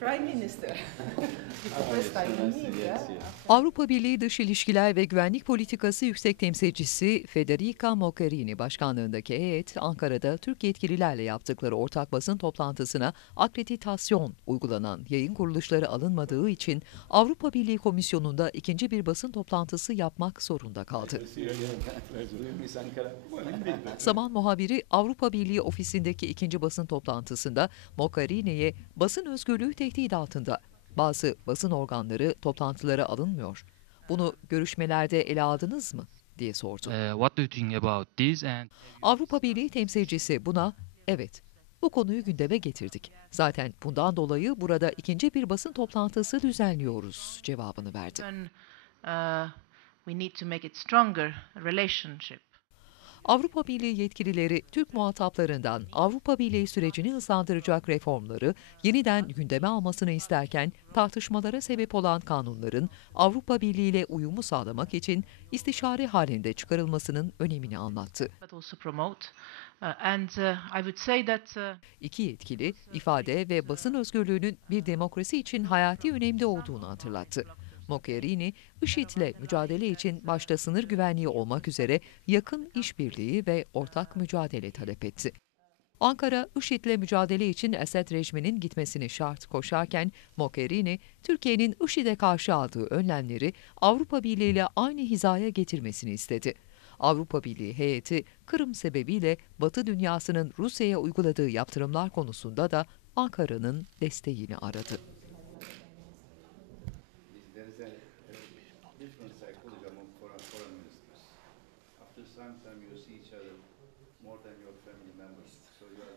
Prime Minister. first time? Avrupa Birliği Dış İlişkiler ve Güvenlik Politikası Yüksek Temsilcisi Federica Mogherini başkanlığındaki heyet Ankara'da Türk yetkililerle yaptıkları ortak basın toplantısına akreditasyon uygulanan yayın kuruluşları alınmadığı için Avrupa Birliği Komisyonu'nda ikinci bir basın toplantısı yapmak zorunda kaldı. Zaman muhabiri Avrupa Birliği ofisindeki ikinci basın toplantısında Mogherini'ye basın özgürlüğü tehdit altında. Bazı basın organları toplantılara alınmıyor. Bunu görüşmelerde ele aldınız mı? diye sordu. Uh, what do you think about this? And Avrupa Birliği temsilcisi buna evet bu konuyu gündeme getirdik. Zaten bundan dolayı burada ikinci bir basın toplantısı düzenliyoruz cevabını verdi. uh, we need to make it stronger relationship. Avrupa Birliği yetkilileri Türk muhataplarından Avrupa Birliği sürecini hızlandıracak reformları yeniden gündeme almasını isterken tartışmalara sebep olan kanunların Avrupa Birliği ile uyumu sağlamak için istişare halinde çıkarılmasının önemini anlattı. Uh, uh, uh, İki yetkili ifade ve basın özgürlüğünün bir demokrasi için hayati önemde olduğunu hatırlattı. Mogherini, IŞİD'le mücadele için başta sınır güvenliği olmak üzere yakın işbirliği ve ortak mücadele talep etti. Ankara, IŞİD'le mücadele için Esed rejiminin gitmesini şart koşarken Mogherini, Türkiye'nin IŞİD'e karşı aldığı önlemleri Avrupa Birliği ile aynı hizaya getirmesini istedi. Avrupa Birliği heyeti Kırım sebebiyle Batı dünyasının Rusya'ya uyguladığı yaptırımlar konusunda da Ankara'nın desteğini aradı. a, a different psychology among foreign, foreign ministers. After some time, you see each other more than your family members, so you are